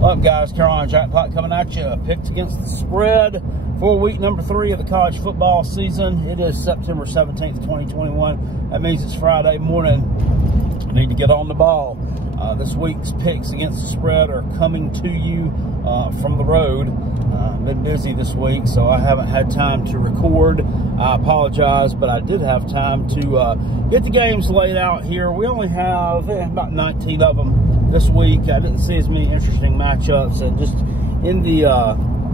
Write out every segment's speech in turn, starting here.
What up, guys? Carolina Jackpot coming at you. Picked against the spread for week number 3 of the college football season. It is September 17th, 2021. That means it's Friday morning. I need to get on the ball. This week's picks against the spread are coming to you from the road. I've been busy this week, so I haven't had time to record. I apologize, but I did have time to get the games laid out here. We only have about 19 of them this week. I didn't see as many interesting matchups, and just in the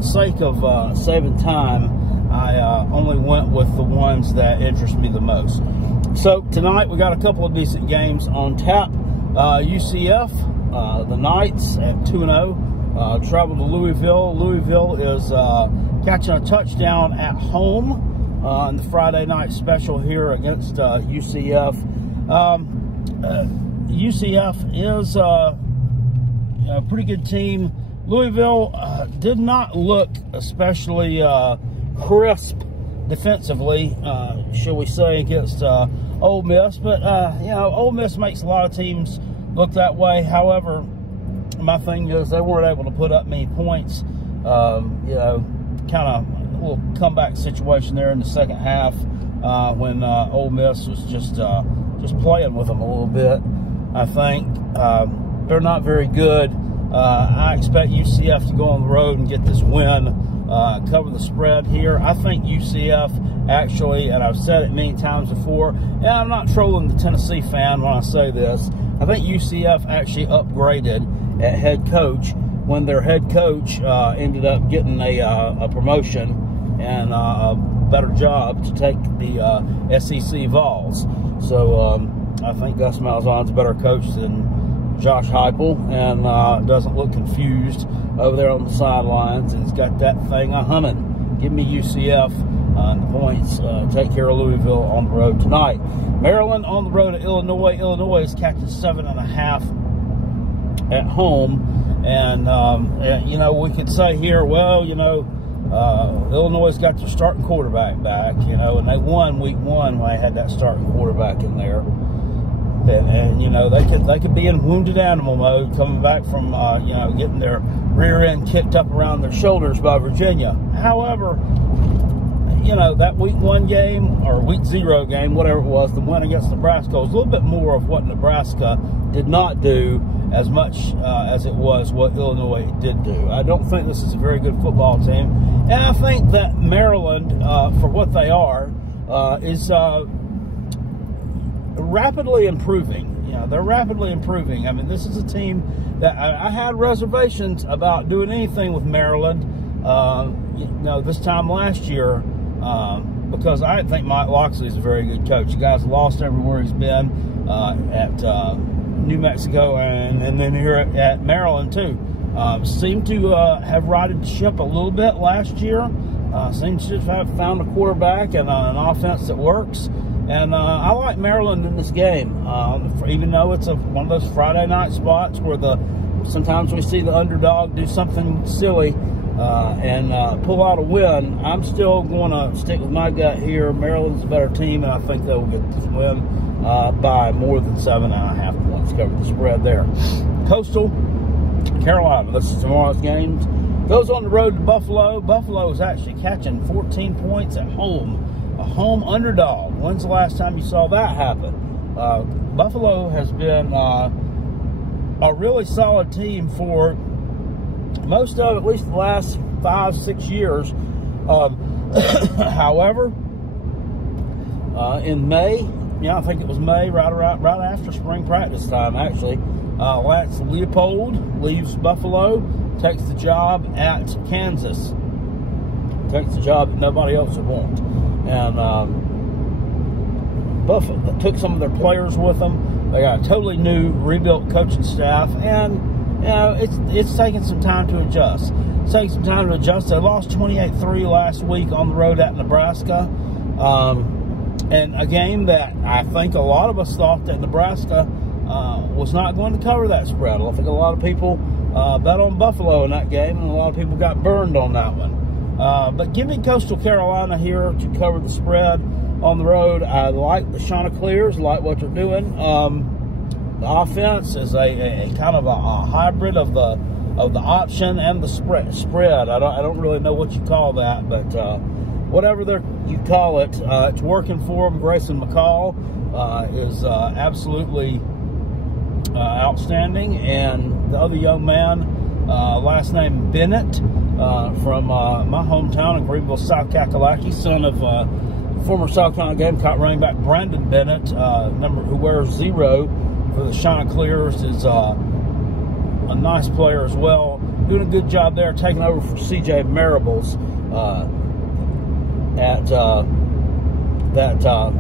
sake of saving time, I only went with the ones that interest me the most. So tonight we got a couple of decent games on tap. UCF, the Knights at 2-0, travel to Louisville. Louisville is catching a touchdown at home on the Friday night special here against UCF. UCF is a pretty good team. Louisville did not look especially crisp defensively, shall we say, against Ole Miss, but Ole Miss makes a lot of teams look that way. However, my thing is they weren't able to put up many points. Kind of a little comeback situation there in the second half when Ole Miss was just playing with them a little bit. I think they're not very good. I expect UCF to go on the road and get this win. Cover the spread here. I think UCF actually, and I've said it many times before, and I'm not trolling the Tennessee fan when I say this, I think UCF actually upgraded at head coach when their head coach ended up getting a promotion and a better job to take the SEC Vols. So I think Gus Malzahn's a better coach than Josh Heupel, and doesn't look confused over there on the sidelines, and he's got that thing a-humming. Give me UCF on the points. Take care of Louisville on the road tonight. Maryland on the road at Illinois. Illinois is catching 7.5 at home, and we could say here, well, Illinois got their starting quarterback back, and they won week 1 when they had that starting quarterback in there. And they could be in wounded animal mode coming back from getting their rear end kicked up around their shoulders by Virginia. However, that week 1 game or week 0 game, whatever it was, the win against Nebraska was a little bit more of what Nebraska did not do as much as it was what Illinois did do. I don't think this is a very good football team, and I think that Maryland, for what they are, is rapidly improving. They're rapidly improving. I mean, this is a team that I had reservations about doing anything with Maryland, this time last year, because I didn't think Mike Locksley is a very good coach. The guy's lost everywhere he's been, at New Mexico and then here at Maryland too. Seemed to have righted the ship a little bit last year. Seems to have found a quarterback and an offense that works. And I like Maryland in this game, even though it's one of those Friday night spots where sometimes we see the underdog do something silly and pull out a win. I'm still going to stick with my gut here. Maryland's a better team, and I think they will get this win by more than 7.5 points. Cover the spread there. Coastal Carolina, this is tomorrow's games. Goes on the road to Buffalo. Buffalo is actually catching 14 points at home. A home underdog. When's the last time you saw that happen? Buffalo has been a really solid team for most of at least the last 5-6 years. However, in May, I think it was May, right after spring practice time, actually, Lance Leopold leaves Buffalo, takes the job at Kansas. Takes the job that nobody else would want. And Buffalo took some of their players with them. They got a totally new, rebuilt coaching staff, and it's taking some time to adjust. It's taking some time to adjust. They lost 28-3 last week on the road at Nebraska, and a game that I think a lot of us thought that Nebraska was not going to cover that spread. I think a lot of people bet on Buffalo in that game, and a lot of people got burned on that one. But give me Coastal Carolina here to cover the spread on the road. I like the Chanticleers, like what they're doing. The offense is a kind of a hybrid of the of the option and the spread. I don't really know what you call that, but whatever you call it, it's working for him. Grayson McCall is absolutely outstanding, and the other young man, last name Bennett, from my hometown in Greenville, South Kakalaki, son of former South Carolina Gamecock running back Brandon Bennett, who wears 0 for the Chanticleers, is a nice player as well. Doing a good job there, taking over for C.J. Marables at that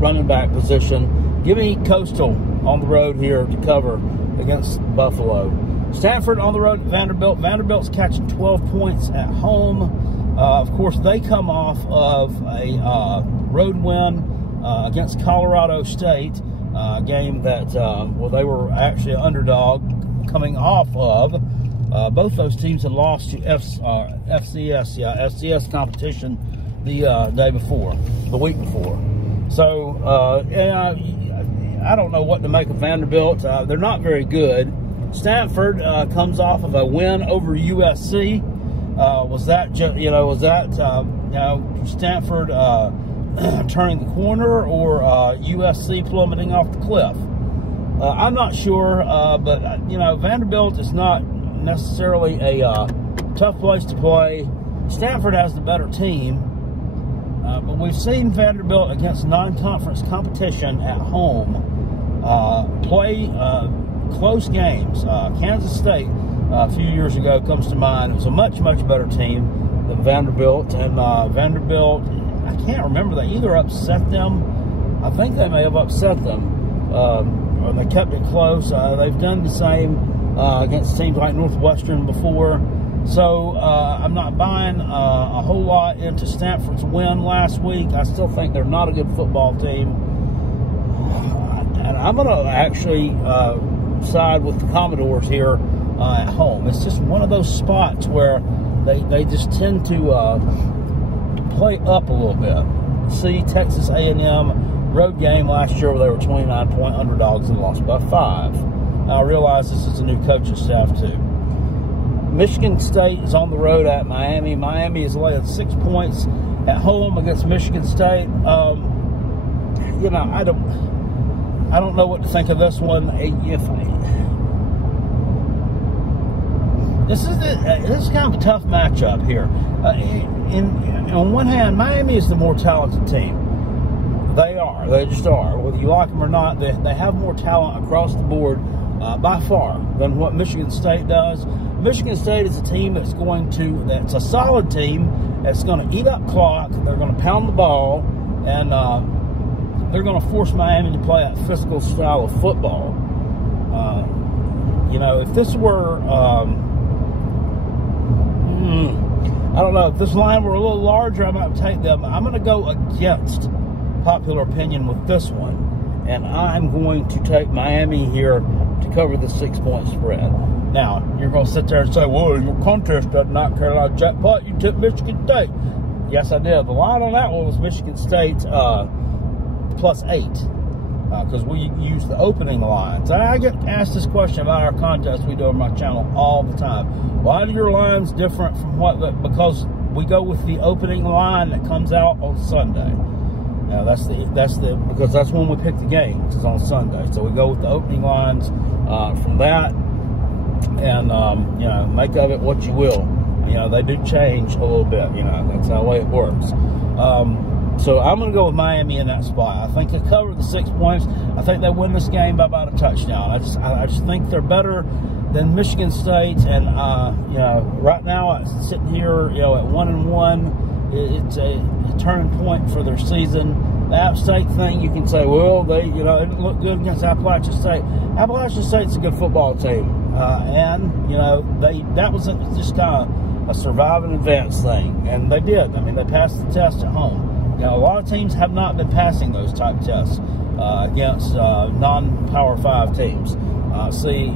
running back position. Give me Coastal on the road here to cover against Buffalo. Stanford on the road at Vanderbilt. Vanderbilt's catching 12 points at home. Of course, they come off of a road win against Colorado State, a game that they were actually an underdog coming off of. Both those teams had lost to FCS competition the week before. So, I don't know what to make of Vanderbilt. They're not very good. Stanford comes off of a win over USC. Was that Stanford turning the corner, or USC plummeting off the cliff? I'm not sure, but Vanderbilt is not necessarily a tough place to play. Stanford has the better team, but we've seen Vanderbilt against non-conference competition at home play close games. Kansas State a few years ago comes to mind. It was a much, much better team than Vanderbilt, and Vanderbilt, I can't remember, they either upset them. I think they may have upset them, or they kept it close. They've done the same against teams like Northwestern before. So I'm not buying a whole lot into Stanford's win last week. I still think they're not a good football team. And I'm going to actually side with the Commodores here at home. It's just one of those spots where they just tend to play up a little bit. See Texas A&M road game last year where they were 29-point underdogs and lost by 5. Now, I realize this is a new coaching staff too. Michigan State is on the road at Miami. Miami is laying 6 points at home against Michigan State. I don't know what to think of this one. This is kind of a tough matchup here. On one hand, Miami is the more talented team. They are. They just are. Whether you like them or not, they have more talent across the board by far than what Michigan State does. Michigan State is a team that's a solid team that's going to eat up clock. They're going to pound the ball, and they're going to force Miami to play that physical style of football. If this were, I don't know, if this line were a little larger, I might take them. I'm going to go against popular opinion with this one, and I'm going to take Miami here to cover the 6-point spread. Now, you're going to sit there and say, well, your contest does not Carolina jackpot. You took Michigan State. Yes, I did. The line on that one was Michigan State +8, because we use the opening lines. I get asked this question about our contest we do on my channel all the time. Why are your lines different from because we go with the opening line that comes out on Sunday. Now because that's when we pick the games, is on Sunday. So we go with the opening lines from that, and make of it what you will. They do change a little bit. That's how the way it works. So I'm going to go with Miami in that spot. I think they cover the 6 points. I think they win this game by about a touchdown. I just think they're better than Michigan State, and right now sitting here, at 1-1, it's a turning point for their season. The App State thing, you can say, well, they didn't look good against Appalachian State. Appalachian State's a good football team, and that was just kind of a survive and advance thing, and they did. I mean, they passed the test at home. A lot of teams have not been passing those type tests against non-Power 5 teams. See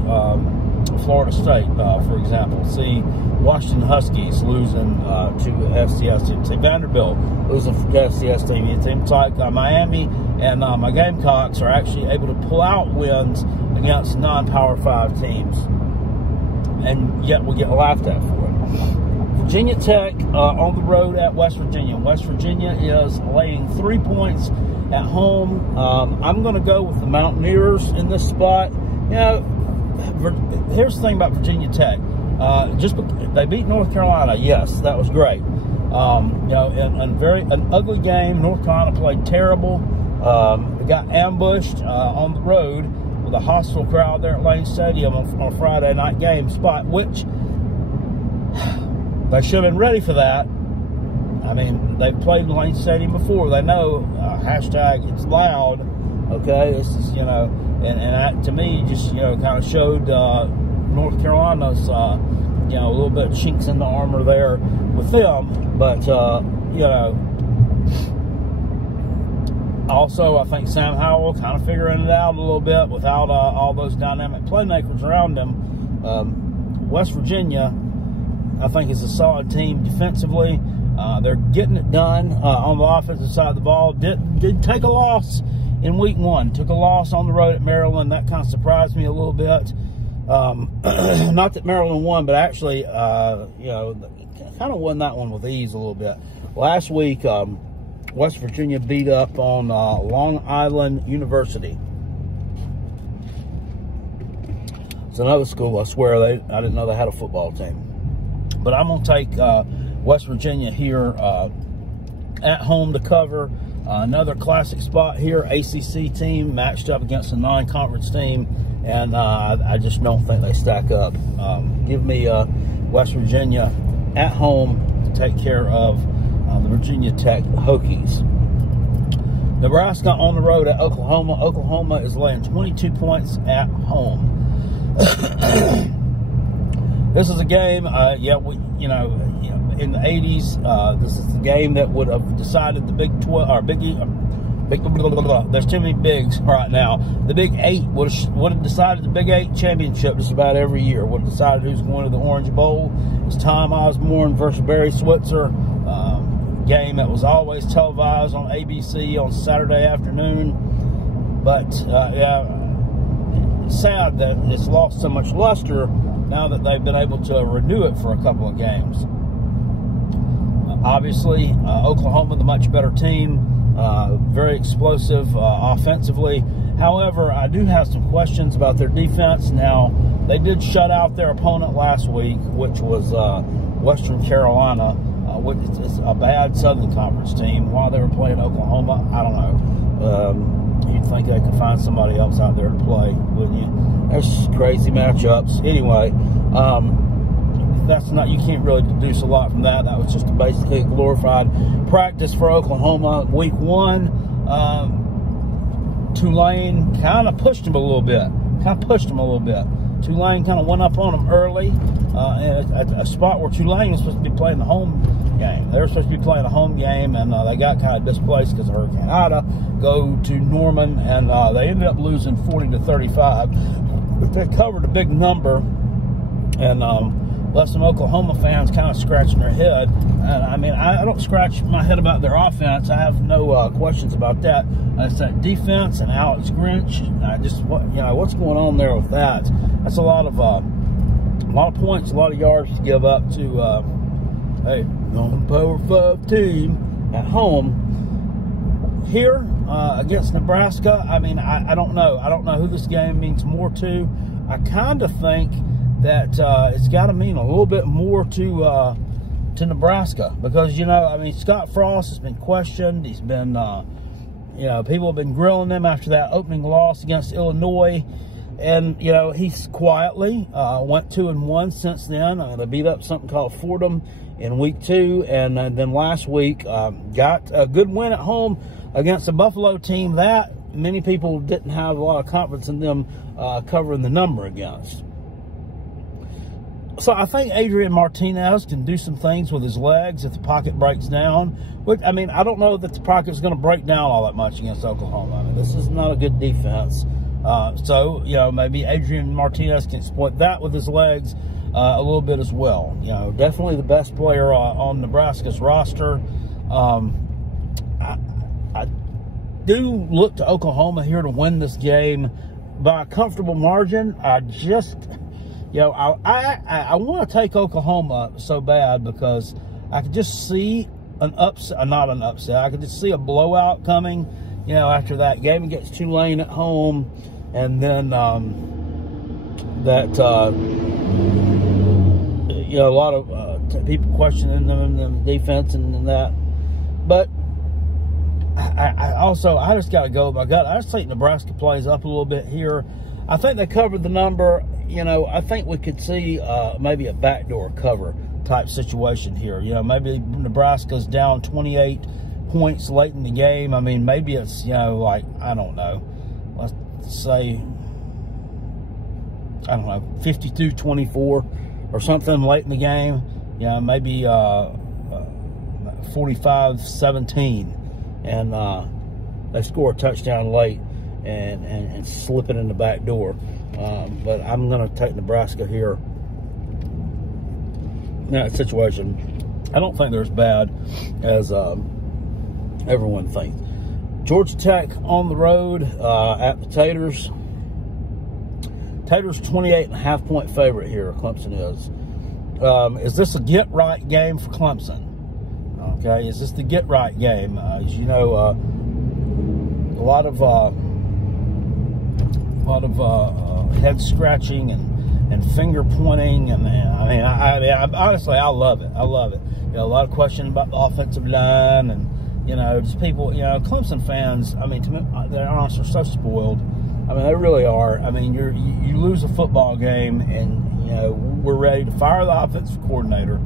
Florida State, for example. See Washington Huskies losing to FCS teams. See Vanderbilt losing to FCS team. Teams like Miami and my Gamecocks are actually able to pull out wins against non-Power 5 teams. and yet we get laughed at for it. Virginia Tech on the road at West Virginia. West Virginia is laying 3 points at home. I'm going to go with the Mountaineers in this spot. You know, here's the thing about Virginia Tech. They beat North Carolina. Yes, that was great. You know, an ugly game. North Carolina played terrible. Got ambushed on the road with a hostile crowd there at Lane Stadium on a Friday night game spot, which they should have been ready for that. I mean, they've played in Lane Stadium before. They know, hashtag, it's loud, okay? This is, you know, and that, to me, just, you know, kind of showed North Carolina's, you know, a little bit of chinks in the armor there with them. But, you know, also, I think Sam Howell kind of figuring it out a little bit without all those dynamic playmakers around him. West Virginia, I think, is a solid team defensively. They're getting it done on the offensive side of the ball. Did take a loss in week 1. Took a loss on the road at Maryland. That kind of surprised me a little bit. Not that Maryland won, but actually, you know, kind of won that one with ease a little bit. Last week, West Virginia beat up on Long Island University. It's another school, I swear, I didn't know they had a football team. But I'm going to take West Virginia here at home to cover. Another classic spot here, ACC team matched up against a non-conference team, and I just don't think they stack up. Give me West Virginia at home to take care of the Virginia Tech Hokies. Nebraska on the road at Oklahoma. Oklahoma is laying 22 points at home. This is a game, yeah, you know, in the 80s, this is the game that would have decided the Big 12, or there's too many bigs right now. The Big 8 would have decided the Big 8 championship just about every year. Would have decided who's going to the Orange Bowl. It's Tom Osborne versus Barry Switzer. Game that was always televised on ABC on Saturday afternoon. But, yeah, it's sad that it's lost so much luster now that they've been able to renew it for a couple of games. Obviously, Oklahoma, the much better team, very explosive offensively. However, I do have some questions about their defense. Now, they did shut out their opponent last week, which was Western Carolina. It's a bad Southern Conference team. While they were playing Oklahoma, I don't know. You'd think they could find somebody else out there to play, wouldn't you? There's crazy matchups. Anyway, that's not, you can't really deduce a lot from that. That was just basically a glorified practice for Oklahoma. Week 1, Tulane kind of pushed them a little bit. Tulane kind of went up on them early at a spot where Tulane was supposed to be playing the home game. They were supposed to be playing a home game, and they got kind of displaced because of Hurricane Ida. Go to Norman, and they ended up losing 40-35. But they covered a big number, and left some Oklahoma fans kind of scratching their head. And I mean, I don't scratch my head about their offense. I have no questions about that. It's that defense and Alex Grinch. What's going on there with that? That's a lot of points, a lot of yards to give up to hey, Power 5 team at home. Here against Nebraska, I mean, I don't know. I don't know who this game means more to. I kind of think that it's got to mean a little bit more to Nebraska, because, you know, I mean, Scott Frost has been questioned. He's been, you know, people have been grilling him after that opening loss against Illinois. And, you know, he's quietly went 2-1 since then. They beat up something called Fordham in week 2. And then last week got a good win at home against a Buffalo team that many people didn't have a lot of confidence in them covering the number against. So I think Adrian Martinez can do some things with his legs if the pocket breaks down. Which, I mean, I don't know that the pocket's going to break down all that much against Oklahoma. I mean, this is not a good defense. So, you know, maybe Adrian Martinez can exploit that with his legs a little bit as well. You know, definitely the best player on Nebraska's roster. I do look to Oklahoma here to win this game by a comfortable margin. You know, I want to take Oklahoma so bad because I could just see an upset, not an upset. I could just see a blowout coming. You know, after that game against Tulane at home, and then you know, a lot of people questioning them defense and that. But I just got to go with my gut. I just think Nebraska plays up a little bit here. I think they covered the number. You know, I think we could see maybe a backdoor cover type situation here. You know, maybe Nebraska's down 28 points late in the game. I mean, maybe it's, you know, like, I don't know. Let's say, I don't know, 52-24 or something late in the game. You know, maybe 45-17. And they score a touchdown late and slip it in the back door. But I'm going to take Nebraska here in that situation. I don't think they're as bad as everyone thinks. Georgia Tech on the road at the Taters. Taters 28.5-point favorite here. Clemson is this a get-right game for Clemson? Okay, is this the get-right game? As you know, a lot of head scratching and finger pointing, and I mean, honestly, I love it. I love it. You know, a lot of questions about the offensive line, and you know, just people. You know, Clemson fans. I mean, to me, they're honestly so spoiled. I mean, they really are. I mean, you lose a football game, and you know, we're ready to fire the offensive coordinator.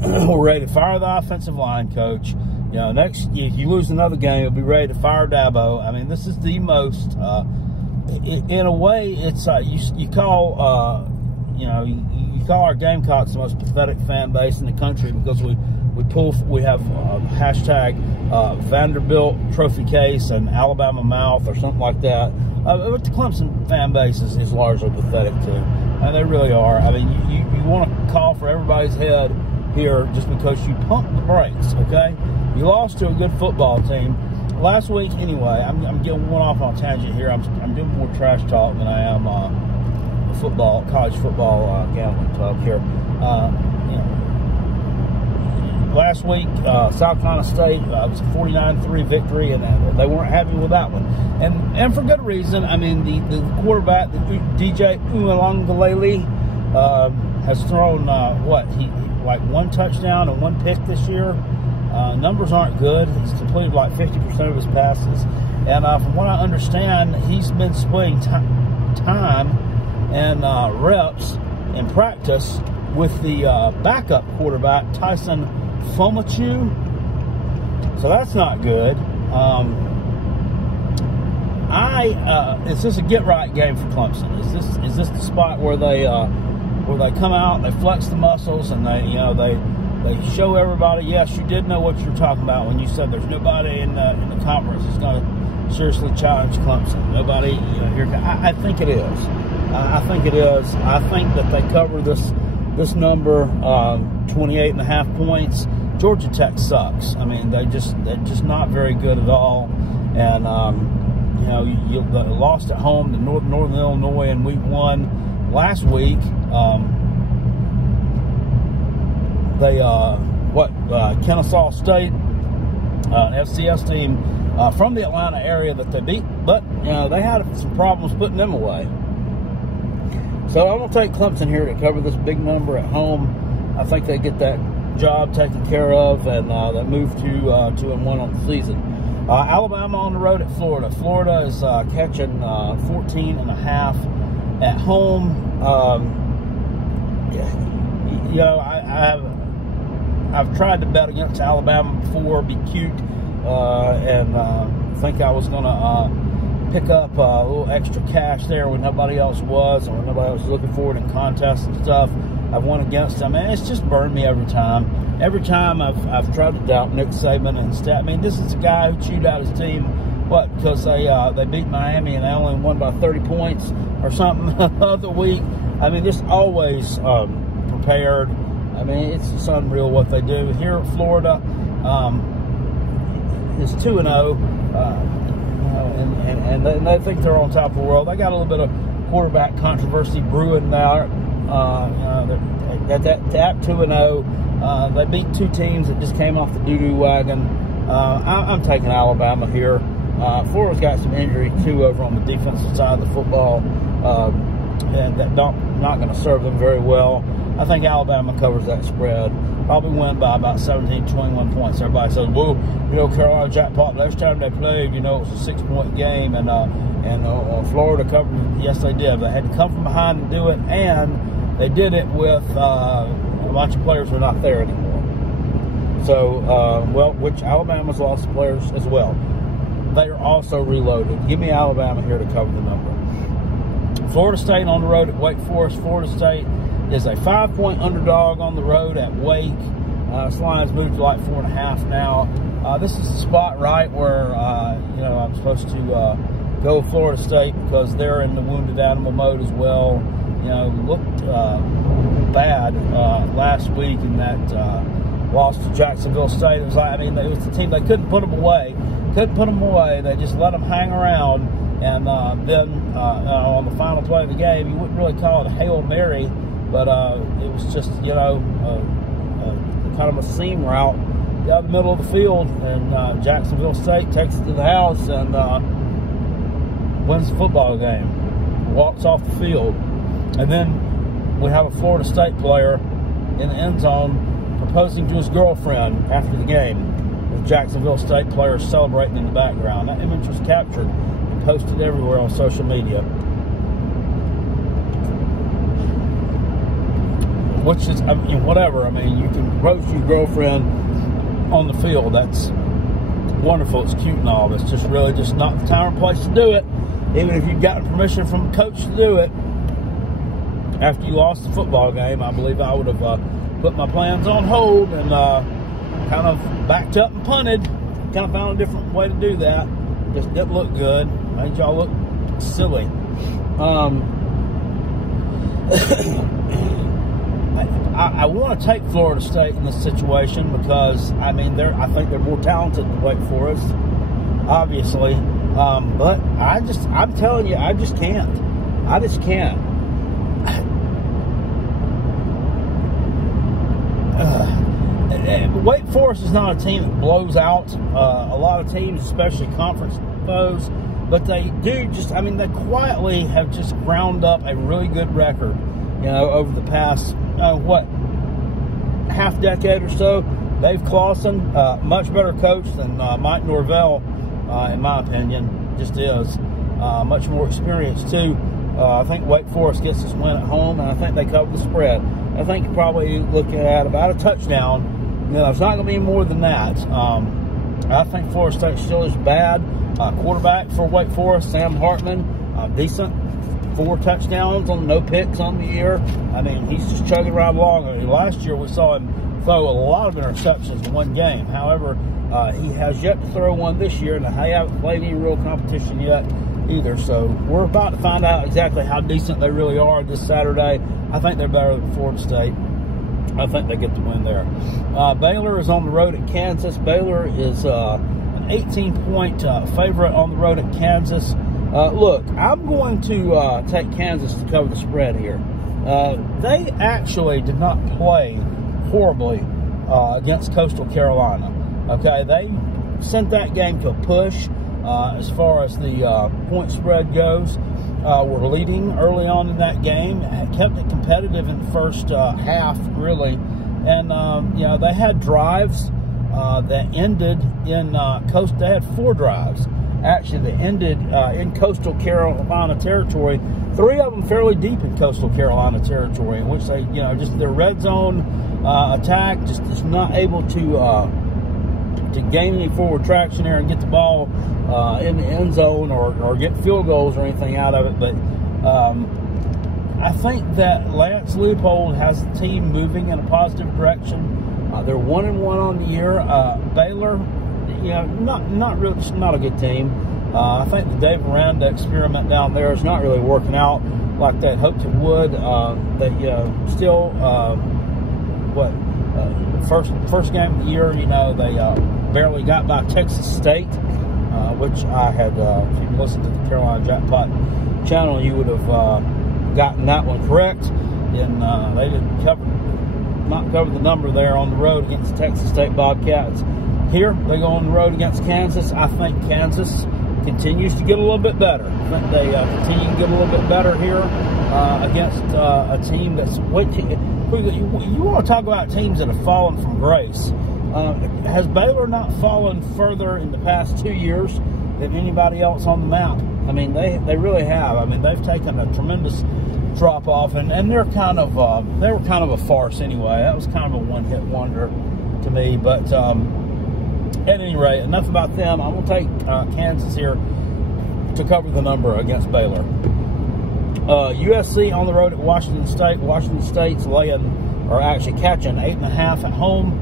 We're ready to fire the offensive line coach. You know, next, if you lose another game, you'll be ready to fire Dabo. I mean, this is the most, in a way, it's you call, you know, you call our Gamecocks the most pathetic fan base in the country because we have hashtag Vanderbilt trophy case and Alabama mouth or something like that. But the Clemson fan base is largely pathetic too, and they really are. I mean, you want to call for everybody's head here just because you pumped the brakes, okay? You lost to a good football team last week. Anyway, I'm getting one off on a tangent here. I'm doing more trash talk than I am college football gambling talk here. You know, last week, South Carolina State was a 49-3 victory, and they weren't happy with that one, and for good reason. I mean, the quarterback, DJ Uiagalelei, has thrown like one touchdown and one pick this year. Numbers aren't good. He's completed like 50% of his passes. And from what I understand, he's been splitting time and reps in practice with the backup quarterback, Tyson Fomachu. So that's not good. Is this a get-right game for Clemson? Is this the spot where they come out, they flex the muscles, and they show everybody, yes, you did know what you were talking about when you said there's nobody in the conference that's going to seriously challenge Clemson. Nobody, here. I think it is. I think it is. I think that they cover this number, 28.5 points. Georgia Tech sucks. I mean, they're just not very good at all. And you lost at home to Northern Illinois in week 1. Last week, Kennesaw State, an FCS team from the Atlanta area that they beat, but they had some problems putting them away. So I'm going to take Clemson here to cover this big number at home. I think they get that job taken care of, and they move to 2-1 on the season. Alabama on the road at Florida. Florida is catching 14.5 at home. I've tried to bet against Alabama before, be cute, and think I was going to pick up a little extra cash there when nobody else was, and when nobody else was looking for it in contests and stuff. I've won against them, and it's just burned me every time. Every time I've tried to doubt Nick Saban and Stat. I mean, this is a guy who chewed out his team, because they beat Miami and they only won by 30 points or something the other week. I mean, just always prepared. I mean, it's just unreal what they do. Here at Florida, it's 2-0, and they think they're on top of the world. They got a little bit of quarterback controversy brewing now They're at 2-0. They beat two teams that just came off the doo-doo wagon. I'm taking Alabama here. Florida's got some injury, too, over on the defensive side of the football, and that not going to serve them very well. I think Alabama covers that spread. Probably win by about 17, 21 points. Everybody says, well, Carolina jackpot. Last time they played, it was a 6-point game, and Florida covered it. Yes, they did. They had to come from behind and do it, and they did it with a bunch of players who are not there anymore. So, which Alabama's lost players as well. They are also reloaded. Give me Alabama here to cover the number. Florida State on the road at Wake Forest. Florida State is a 5-point underdog on the road at Wake. This line's moved to like 4.5 now. This is the spot right where I'm supposed to go Florida State because they're in the wounded animal mode as well. Looked bad last week in that loss to Jacksonville State. It was like, it was the team, they couldn't put them away. They just let them hang around. And then on the final play of the game, you wouldn't really call it a Hail Mary, but it was just, kind of a seam route down the middle of the field. And Jacksonville State takes it to the house and wins the football game, walks off the field. And then we have a Florida State player in the end zone proposing to his girlfriend after the game, with Jacksonville State players celebrating in the background. That image was captured and posted everywhere on social media. Which is, whatever. You can approach your girlfriend on the field. That's wonderful. It's cute and all. But it's just really just not the time or place to do it. Even if you've gotten permission from the coach to do it. After you lost the football game, I believe I would have put my plans on hold and kind of backed up and punted. Kind of found a different way to do that. Just didn't look good. Made y'all look silly. I want to take Florida State in this situation because I think they're more talented than Wake Forest, obviously. But I'm telling you, I just can't. Wake Forest is not a team that blows out a lot of teams, especially conference foes, but they do they quietly have just ground up a really good record, over the past, half decade or so. Dave Clawson, much better coach than Mike Norvell, in my opinion, just is. Much more experienced, too. I think Wake Forest gets this win at home, and I think they cover the spread. I think you're probably looking at about a touchdown. It's not going to be more than that. I think Florida State still is bad. Quarterback for Wake Forest, Sam Hartman, decent. 4 touchdowns on no picks on the year. He's just chugging right along. Last year we saw him throw a lot of interceptions in one game. However, he has yet to throw one this year, and they haven't played any real competition yet either. So we're about to find out exactly how decent they really are this Saturday. I think they're better than Florida State. I think they get the win there. Baylor is on the road at Kansas. Baylor is an 18-point favorite on the road at Kansas. Look, I'm going to take Kansas to cover the spread here. They actually did not play horribly against Coastal Carolina. Okay, they sent that game to a push as far as the point spread goes. Were leading early on in that game, kept it competitive in the first half, really. And, they had drives that ended in They had 4 drives, actually, that ended in Coastal Carolina territory. 3 of them fairly deep in Coastal Carolina territory, in which they, just their red zone attack just is not able to gain any forward traction there and get the ball in the end zone or get field goals or anything out of it. But I think that Lance Leopold has the team moving in a positive direction. They're 1-1 on the year. Baylor, not really, just not a good team. I think the Dave Miranda experiment down there is not really working out like they hoped it would. First game of the year, they barely got by Texas State, which I had, if you listened to the Carolina Jackpot channel, you would have gotten that one correct. they didn't not cover the number there on the road against the Texas State Bobcats. Here, they go on the road against Kansas. I think Kansas continues to get a little bit better. I think they continue to get a little bit better here against a team that's you want to talk about teams that have fallen from grace. Has Baylor not fallen further in the past 2 years than anybody else on the map? I mean, they really have. I mean, they've taken a tremendous drop off, and they're kind of they were kind of a farce anyway. That was kind of a one-hit wonder to me. But at any rate, enough about them. I'm going to take Kansas here to cover the number against Baylor. USC on the road at Washington State. Washington State's actually catching 8.5 at home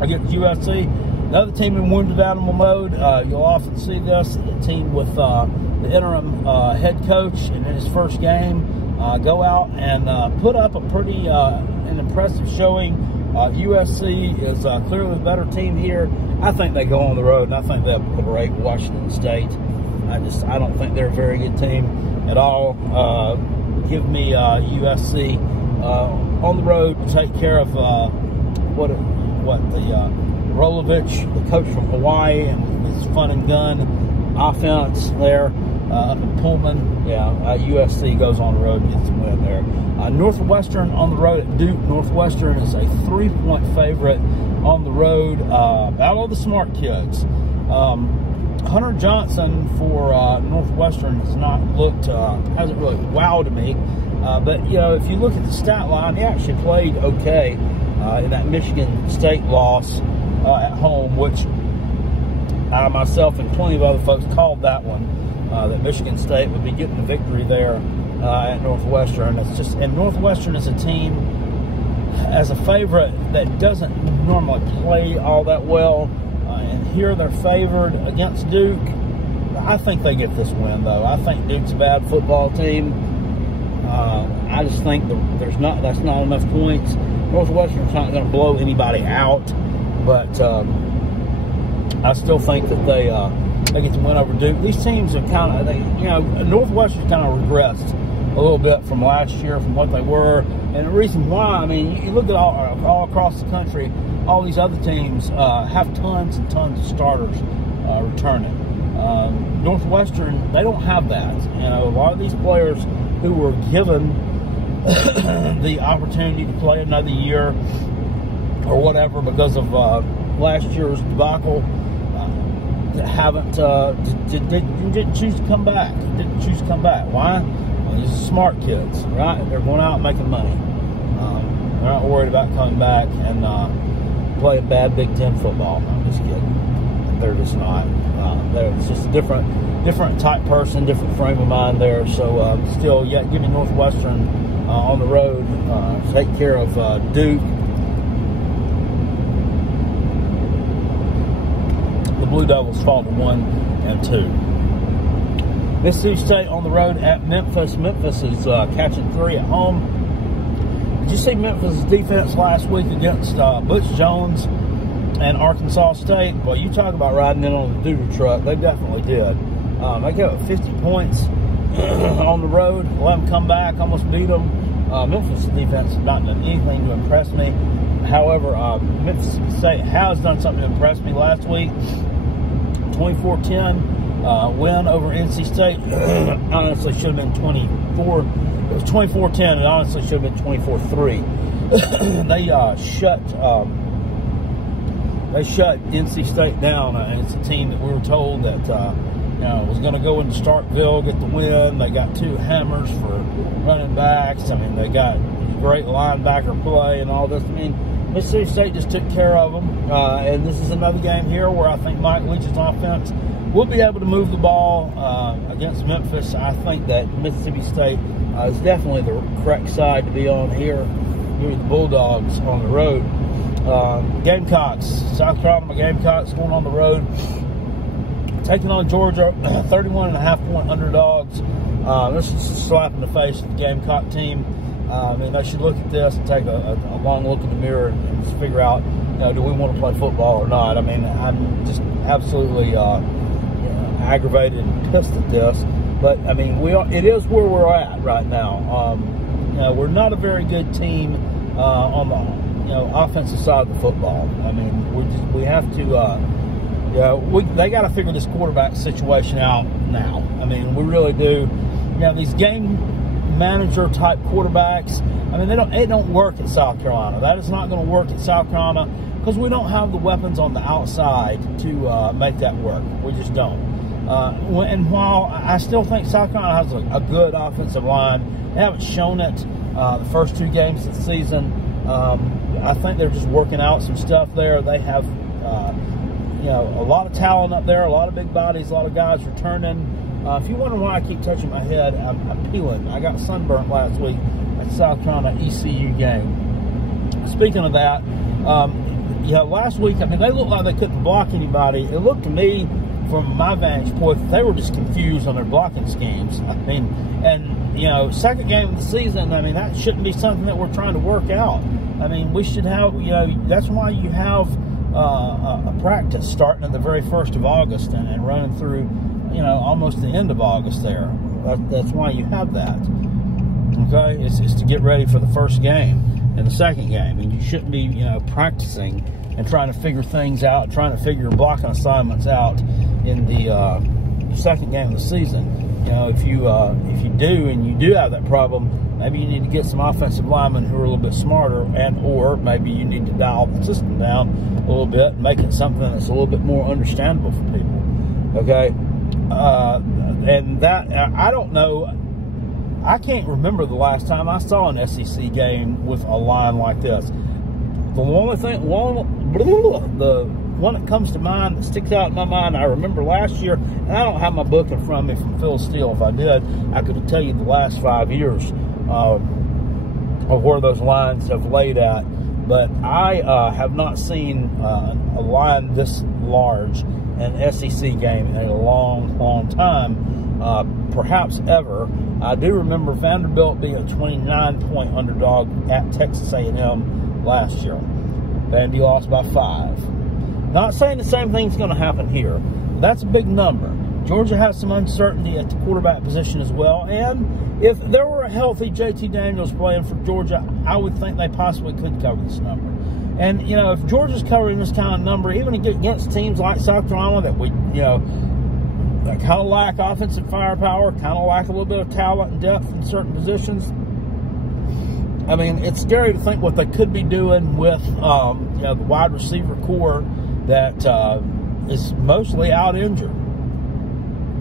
against USC. Another team in wounded animal mode. You'll often see this. A team with the interim head coach in his first game go out and put up a pretty an impressive showing. USC is clearly the better team here. I think they go on the road, and I think they'll break Washington State. I don't think they're a very good team at all. Give me USC on the road to take care of the Rolovich, the coach from Hawaii, and his fun and gun offense there. Pullman, USC goes on the road and gets some win there. Northwestern on the road at Duke. Northwestern is a 3-point favorite on the road. Battle of the smart kids. Hunter Johnson for Northwestern has not looked, hasn't really wowed me. But, you know, if you look at the stat line, he actually played okay in that Michigan State loss at home, which I myself and plenty of other folks called that one. That Michigan State would be getting the victory there at Northwestern. And Northwestern is a team as a favorite that doesn't normally play all that well. And here they're favored against Duke. I think they get this win, though. I think Duke's a bad football team. I just think that's not enough points. Northwestern's not going to blow anybody out, but I still think that they get to win over Duke. These teams are kind of, Northwestern's kind of regressed a little bit from last year, from what they were. And the reason why, I mean, you look at all across the country, all these other teams have tons and tons of starters returning. Northwestern, they don't have that. You know, a lot of these players who were given the opportunity to play another year or whatever because of last year's debacle, didn't choose to come back. Why? Well, these are smart kids, right? They're going out and making money. They're not worried about coming back and playing bad Big Ten football. No, I'm just kidding. They're just not. They're just a different type person, different frame of mind there. So still, give me Northwestern on the road. Take care of Duke. Blue Devils fall to 1 and 2. Mississippi State on the road at Memphis. Memphis is catching 3 at home. Did you see Memphis' defense last week against Butch Jones and Arkansas State? Well, you talk about riding in on the doo-doo truck. They definitely did. They got 50 points on the road. Let them come back, almost beat them. Memphis' defense has not done anything to impress me. However, Memphis State has done something to impress me last week. 24-10 win over NC State. Honestly, should have been 24. It was 24-10. It honestly should have been 24-3. They shut NC State down. It's a team that we were told that was going to go into Starkville, get the win. They got 2 hammers for running backs. I mean, they got great linebacker play and all this. I mean, Mississippi State just took care of them, and this is another game here where I think Mike Leach's offense will be able to move the ball against Memphis. I think that Mississippi State is definitely the correct side to be on here. Give me the Bulldogs on the road. Gamecocks, South Carolina Gamecocks going on the road, taking on Georgia, 31.5-point underdogs. This is a slap in the face of the Gamecock team. I mean, they should look at this and take a long look in the mirror and just figure out, do we want to play football or not? I mean, I'm just absolutely aggravated and pissed at this. But, I mean, it is where we're at right now. we're not a very good team on the offensive side of the football. I mean, we have to. They got to figure this quarterback situation out now. I mean, we really do. These game manager type quarterbacks. I mean, they don't work at South Carolina. That is not going to work at South Carolina because we don't have the weapons on the outside to make that work. We just don't. And while I still think South Carolina has a good offensive line, they haven't shown it the first 2 games of the season. I think they're just working out some stuff there. They have, a lot of talent up there, a lot of big bodies, a lot of guys returning. If you wonder why I keep touching my head, I'm peeling. I got sunburnt last week at South Carolina ECU game. Speaking of that, last week, I mean, they looked like they couldn't block anybody. It looked to me, from my vantage point, they were just confused on their blocking schemes. I mean, and, second game of the season, I mean, that shouldn't be something that we're trying to work out. I mean, we should have, that's why you have a practice starting at the very 1st of August and running through, almost the end of August there. That's why you have that. Okay? It's to get ready for the first game and the second game. And you shouldn't be, practicing and trying to figure things out, trying to figure blocking assignments out in the second game of the season. If you do and you do have that problem, maybe you need to get some offensive linemen who are a little bit smarter, or maybe you need to dial the system down a little bit and make it something that's a little bit more understandable for people. Okay? And that, I don't know, I can't remember the last time I saw an SEC game with a line like this. The one that comes to mind, that sticks out in my mind, I remember last year, and I don't have my book in front of me from Phil Steele. If I did, I could tell you the last 5 years of where those lines have laid at. But I have not seen a line this large in an SEC game in a long, long time, perhaps ever. I do remember Vanderbilt being a 29-point underdog at Texas A&M last year. Vandy lost by 5. Not saying the same thing's going to happen here. That's a big number. Georgia has some uncertainty at the quarterback position as well. And if there were a healthy JT Daniels playing for Georgia, I would think they possibly could cover this number. And, if Georgia's covering this kind of number, even against teams like South Carolina that we, that kind of lack offensive firepower, kind of lack a little bit of talent and depth in certain positions, I mean, it's scary to think what they could be doing with, the wide receiver core that is mostly out injured.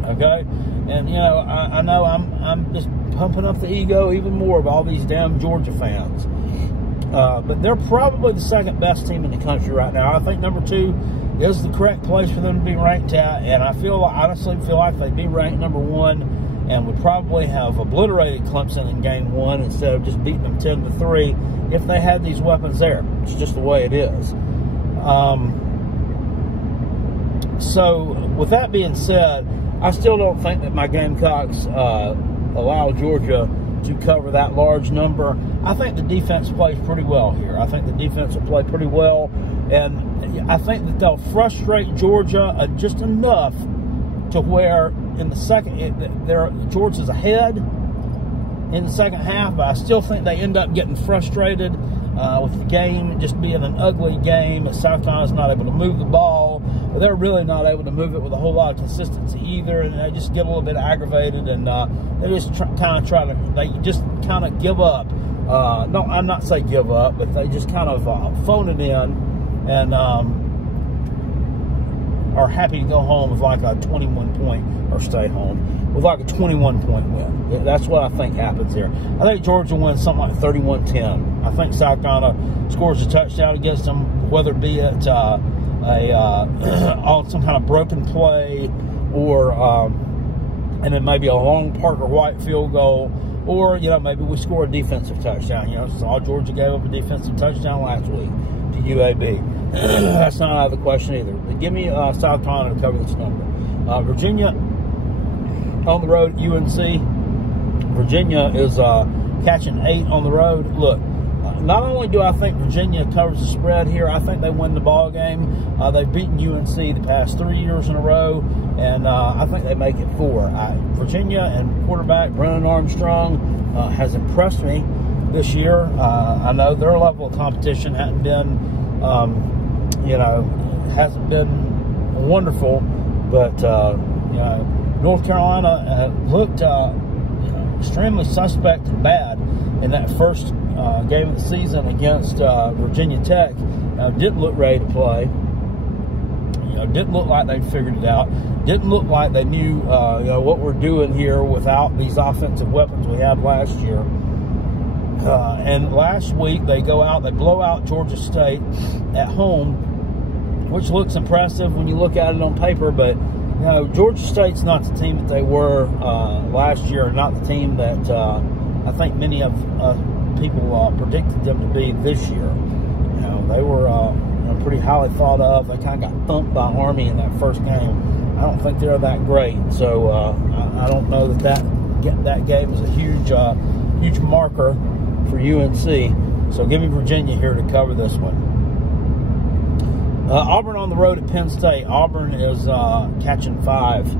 Okay? And, I know I'm just pumping up the ego even more of all these damn Georgia fans. But they're probably the second best team in the country right now. I think number 2 is the correct place for them to be ranked at. And I honestly feel like they'd be ranked number 1 and would probably have obliterated Clemson in game 1 instead of just beating them 10-3 if they had these weapons there. It's just the way it is. So, with that being said, I still don't think that my Gamecocks allow Georgia to cover that large number. I think the defense plays pretty well here. I think the defense will play pretty well, and I think that they'll frustrate Georgia just enough to where in the second, Georgia's ahead in the second half, but I still think they end up getting frustrated with the game just being an ugly game. South Carolina's not able to move the ball. They're really not able to move it with a whole lot of consistency either, and they just get a little bit aggravated, and they just they just kind of give up. No, I'm not saying give up, but they just kind of phone it in and are happy to go home with like a 21-point, or stay home with like a 21-point win. That's what I think happens here. I think Georgia wins something like 31-10. I think South Carolina scores a touchdown against them, whether it be at on some kind of broken play, or and then maybe a long Parker White field goal, or maybe we score a defensive touchdown. Saw Georgia gave up a defensive touchdown last week to UAB. That's not out of the question either. But give me South Carolina to cover this number. Virginia on the road, UNC. Virginia is catching 8 on the road. Look, not only do I think Virginia covers the spread here, I think they win the ball game. They've beaten UNC the past 3 years in a row, and I think they make it 4. Virginia and quarterback Brennan Armstrong has impressed me this year. I know their level of competition hadn't been, hasn't been wonderful, but North Carolina looked extremely suspect and bad in that first game of the season against Virginia Tech. Didn't look ready to play. Didn't look like they figured it out. Didn't look like they knew, what we're doing here without these offensive weapons we had last year. And last week they go out, they blow out Georgia State at home, which looks impressive when you look at it on paper. But Georgia State's not the team that they were last year, not the team that I think many of people predicted them to be this year. They were pretty highly thought of. They kind of got thumped by Army in that first game. I don't think they're that great, so I don't know that game is a huge marker for UNC. So give me Virginia here to cover this one. Auburn on the road at Penn State. Auburn is catching 5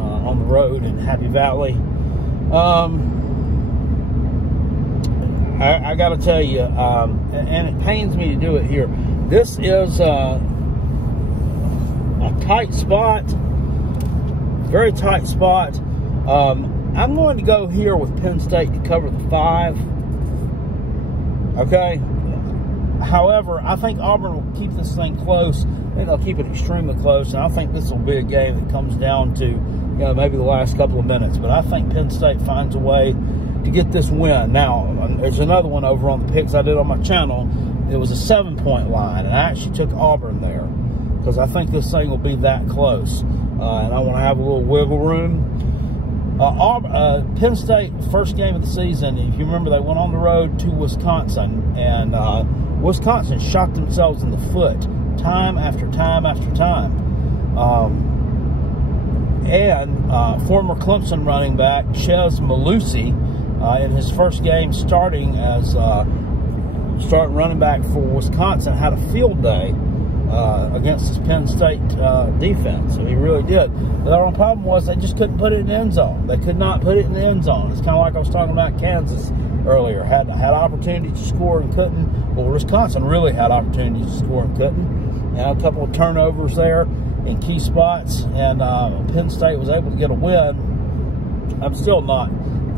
on the road in Happy Valley. I got to tell you, and it pains me to do it here, this is a tight spot, very tight spot. I'm going to go here with Penn State to cover the 5. Okay. However, I think Auburn will keep this thing close. I think they'll keep it extremely close, and I think this will be a game that comes down to maybe the last couple of minutes. But I think Penn State finds a way to get this win. Now, there's another one over on the picks I did on my channel. It was a 7-point line, and I actually took Auburn there because I think this thing will be that close, and I want to have a little wiggle room. Penn State, first game of the season, if you remember, they went on the road to Wisconsin, and Wisconsin shot themselves in the foot time after time after time. Former Clemson running back Chez Malusi, in his first game starting running back for Wisconsin, had a field day against this Penn State defense. So he really did. The only problem was they just couldn't put it in the end zone. They could not put it in the end zone. It's kind of like I was talking about Kansas earlier. Had opportunity to score and couldn't. Well, Wisconsin really had opportunities to score and couldn't. And a couple of turnovers there in key spots, and Penn State was able to get a win. I'm still not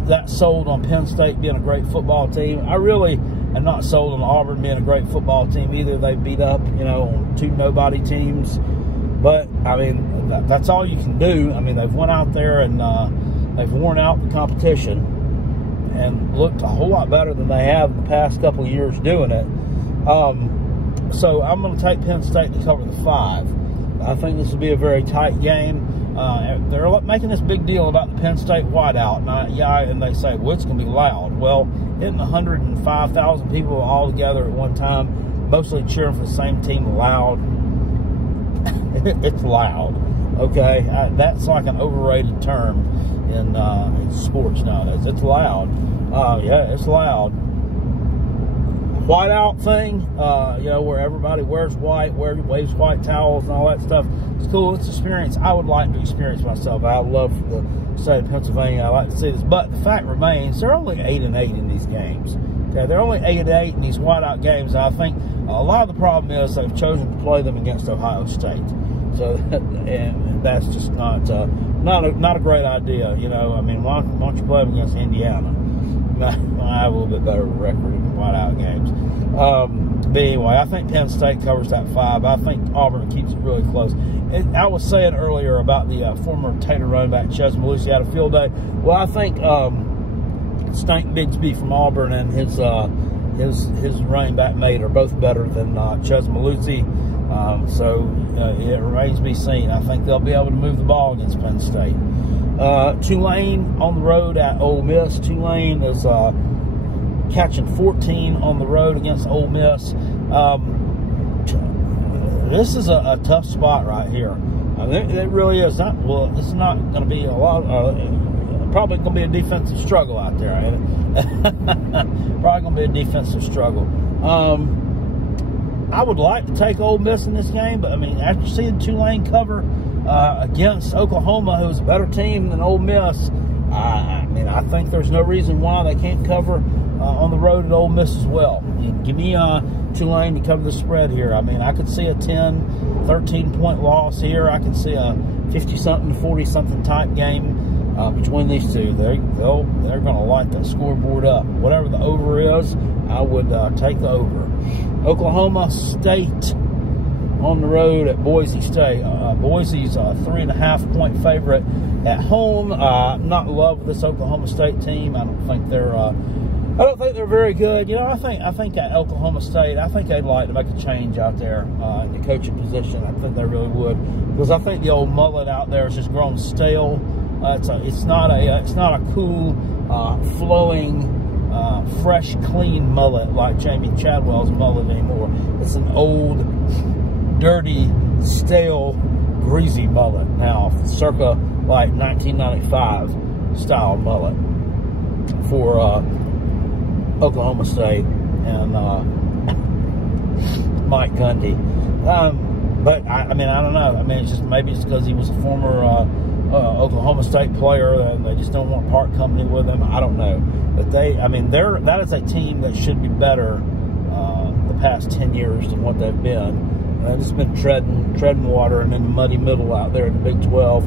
that sold on Penn State being a great football team. I really am not sold on Auburn being a great football team either. They beat up, on 2 nobody teams. But, I mean, that's all you can do. I mean, they've went out there and they've worn out the competition and looked a whole lot better than they have in the past couple of years doing it. So I'm going to take Penn State to cover the 5. I think this will be a very tight game. They're making this big deal about the Penn State whiteout, and they say, well, it's going to be loud. Well, hitting 105,000 people all together at one time, mostly cheering for the same team loud, it's loud, okay? That's like an overrated term in sports nowadays. It's loud. Yeah, it's loud. Whiteout thing, where everybody wears white, waves white towels and all that stuff. It's cool. It's an experience I would like to experience myself. I love the state of Pennsylvania. I like to see this. But the fact remains, they're only 8-8 in these games. Okay, they're only 8-8 in these whiteout games. And I think a lot of the problem is they've chosen to play them against Ohio State. So and that's just not a great idea. I mean, why don't you play them against Indiana? I have a little bit better record in whiteout games. But anyway, I think Penn State covers that 5. I think Auburn keeps it really close. I was saying earlier about the former Tater running back Chez Malusi had a field day. Well, I think Stank Bigsby from Auburn and his running back mate are both better than Chez Malusi. So it remains to be seen. I think they'll be able to move the ball against Penn State. Tulane on the road at Ole Miss. Tulane is catching 14 on the road against Ole Miss. This is a tough spot right here. It really is. It's not going to be a lot. Probably going to be a defensive struggle out there. Probably going to be a defensive struggle. I would like to take Ole Miss in this game, but I mean, after seeing Tulane cover against Oklahoma, who's a better team than Ole Miss, I mean, I think there's no reason why they can't cover on the road at Ole Miss as well. And give me Tulane to cover the spread here. I mean, I could see a 10, 13-point loss here. I could see a 50-something, 40-something type game between these two. They're going to light that scoreboard up. Whatever the over is, I would take the over. Oklahoma State on the road at Boise State. Boise's a 3.5-point favorite at home. I'm not in love with this Oklahoma State team. I don't think they're very good. You know, I think at Oklahoma State, I think they'd like to make a change out there in the coaching position. I think they really would, because I think the old mullet out there is just grown stale. It's not a cool, flowing, fresh, clean mullet like Jamie Chadwell's mullet anymore. It's an old, dirty, stale, greasy mullet now, circa like 1995 style mullet for Oklahoma State and Mike Gundy. But I mean, I don't know. I mean, maybe it's because he was a former Oklahoma State player and they just don't want part company with him. I don't know. But that is a team that should be better the past 10 years than what they've been. They've just been treading water and in the muddy middle out there in the Big 12.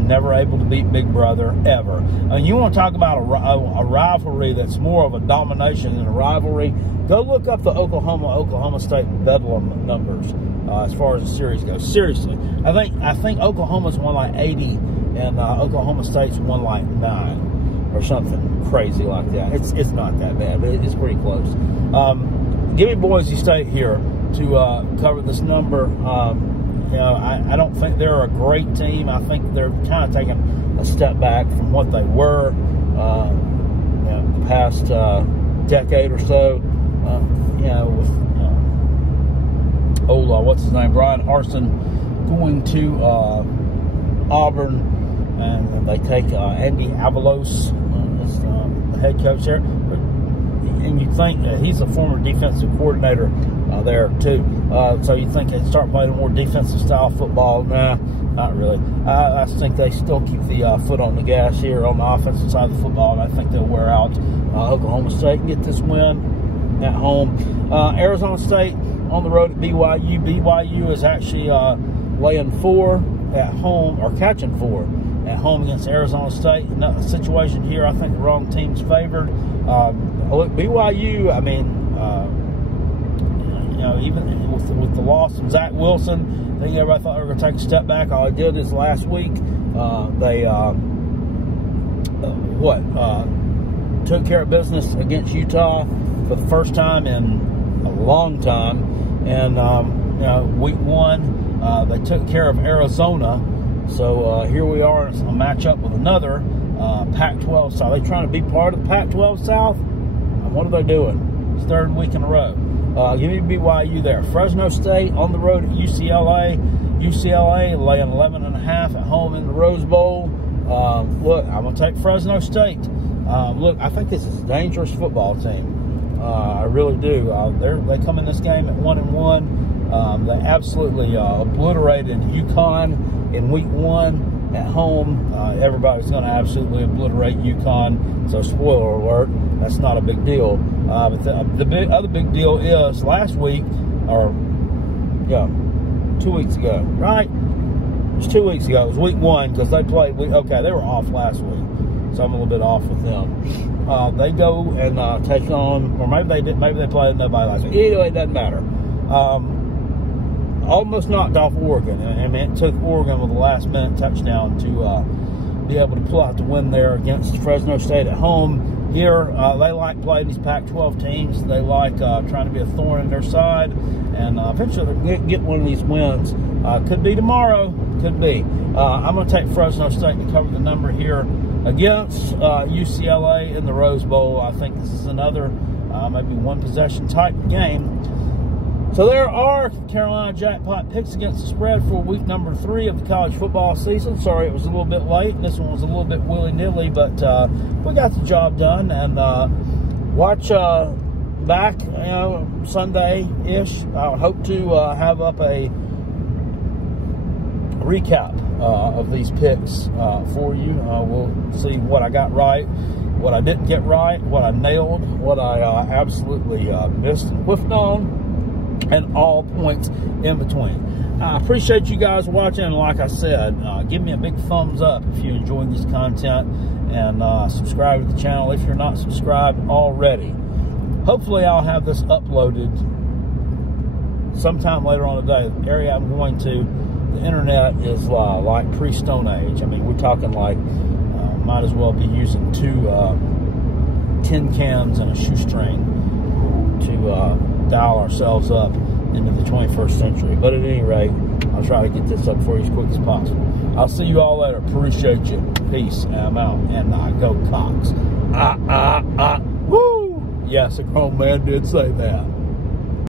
Never able to beat Big Brother, ever. You want to talk about a rivalry that's more of a domination than a rivalry? Go look up the Oklahoma State Bedlam numbers as far as the series goes. Seriously, I think Oklahoma's won like 80 and Oklahoma State's won like 9 or something crazy like that. It's not that bad, but it's pretty close. Give me Boise State here to cover this number. You know, I don't think they're a great team. I think they're kind of taking a step back from what they were the past decade or so. You know, with what's his name, Brian Harsin going to Auburn, and they take Andy Avalos as the head coach there. And you think he's a former defensive coordinator there too, so you think they'd start playing a more defensive style football? Nah, not really. I think they still keep the foot on the gas here on the offensive side of the football, and I think they'll wear out Oklahoma State and get this win at home. Arizona State on the road at BYU. BYU is actually laying 4 at home, or catching 4 at home against Arizona State. In that situation here, I think the wrong team's favored. Look, BYU, I mean, you know, even with the loss of Zach Wilson, I think everybody thought they were going to take a step back. All they did is last week, they took care of business against Utah for the first time in a long time. And, you know, week 1, they took care of Arizona. So here we are in a matchup with another Pac-12 South. Are they trying to be part of the Pac-12 South? What are they doing? It's 3rd week in a row. Give me BYU there. Fresno State on the road at UCLA. UCLA laying 11.5 at home in the Rose Bowl. Look, I'm going to take Fresno State. Look, I think this is a dangerous football team. I really do. They come in this game at 1-1. They absolutely obliterated UConn in week 1 at home. Everybody's going to absolutely obliterate UConn. So spoiler alert, that's not a big deal. But the other big deal is last week, or 2 weeks ago, right? It was 2 weeks ago. It was week 1 because they played. Okay, they were off last week, so I'm a little bit off with them. They go and take on, or maybe they did. Maybe they played nobody last week. Either way, it doesn't matter. Almost knocked off Oregon. I mean, it took Oregon with a last-minute touchdown to be able to pull out the win there against Fresno State at home. Here, they like playing these Pac-12 teams. They like trying to be a thorn in their side, and eventually they're going to get one of these wins. Could be tomorrow. Could be. I'm going to take Fresno State to cover the number here against UCLA in the Rose Bowl. I think this is another maybe one-possession type game. So there are Carolina Jackpot picks against the spread for week number 3 of the college football season. Sorry it was a little bit late, and this one was a little bit willy-nilly, but we got the job done. And watch back, Sunday-ish. I hope to have up a recap of these picks for you. We'll see what I got right, what I didn't get right, what I nailed, what I absolutely missed and whiffed on, and all points in between. I appreciate you guys watching, and like I said, give me a big thumbs up if you enjoy this content, and subscribe to the channel if you're not subscribed already. Hopefully I'll have this uploaded sometime later on today. The area I'm going to, the internet is like pre-Stone Age. I mean, we're talking like, might as well be using 2 tin cans and a shoestring to dial ourselves up into the 21st century. But at any rate, I'll try to get this up for you as quick as possible. I'll see you all later. Appreciate you. Peace. I'm out. And go Cox. Woo! Yes, a grown man did say that.